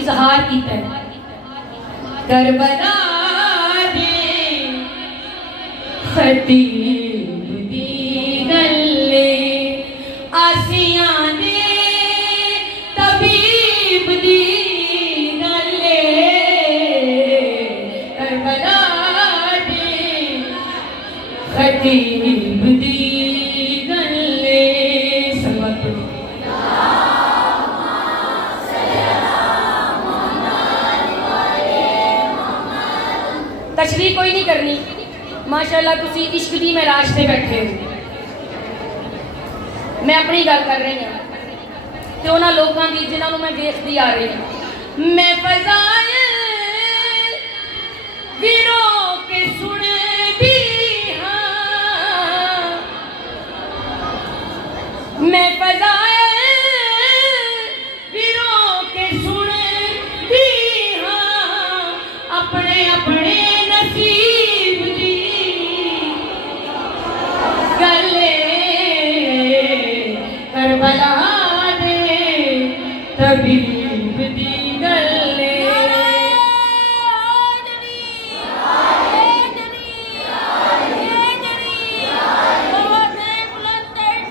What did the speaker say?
इजहार किया है। करबला दे खतीब दी गल्ले आसियां ने तबीब दी गल्ले करबला दे खतीब दी गल्ले सबक तशरीह कोई नहीं करनी। माशाअल्लाह तुसी इश्क दी महराज से बैठे हो। मैं अपनी गल कर रही हूँ तो उन्होंने लोगों की जिन्होंने मैं देखती आ रही हूँ। मैं फज़ाइल वीरो के सुनदी हाँ, मैं फज़ाइल वीरो के सुनदी हाँ, अपने अपने नसीब दी गल्ले करबला दे तबीब